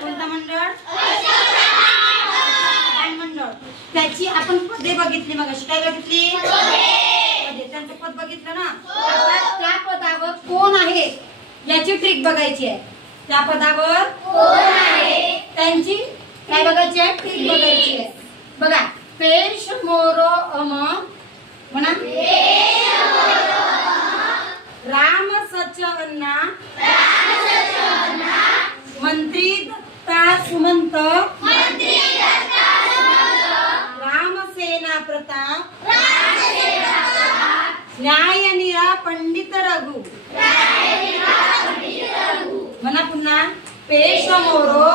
कोणता मंडळ? मंडळ. त्याची आपण पदे बघितली मग अशी काय बघितली? पदे. त्यांचं पद बघितलं ना. आता त्या पदावर कोण आहे याची ट्रिक बघायची आहे. त्या पदावर कोण आहे त्यांची काय बघायची आहे? ट्रिक बघायची आहे. बघा पेश मोरो अम म्हणा राम सच अन्ना मंत्री दत्ता सुमंत राम सेना प्रताप न्याय निरा पंडित रघु म्हणा पुन्हा पेश मोरो